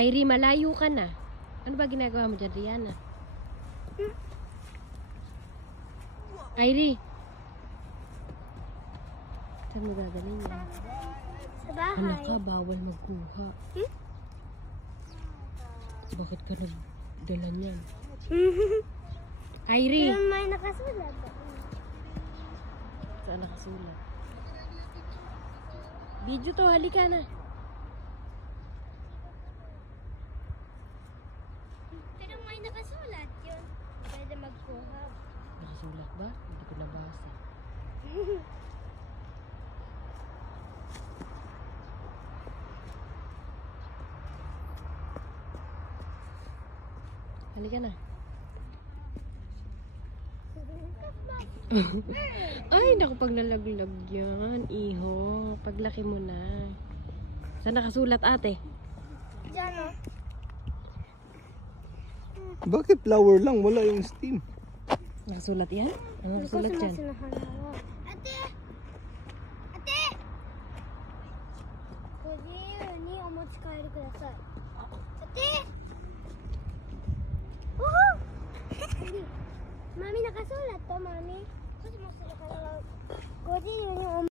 Airi, malayo ka na. Ano ba ginagawa mo dyan, Rihanna? Airi. Saan mo gagaling yan? Sa bahay. Ano ka, bawal magkuha. Bakit ka nagdala niyan? Airi. Pero may nakasulat. Saan nakasulat? Video to, halika na. Pero may nakasulat yun. Pwede magkuha. Nakasulat ba? Hindi ko nabasa. Halika na. Ay, naku, pag nalaglag yan, iho. Paglaki mo na. Saan nakasulat, ate? Diyan o. Bakit flower lang? Wala yung steam. Nakasulat yan? Ano nakasulat dyan? Ate! Ate! ご自由にお持ち帰りください。Ate! Mami, nakasulat to, Mami. Kasi mas nakasulat. ご自由にお持ち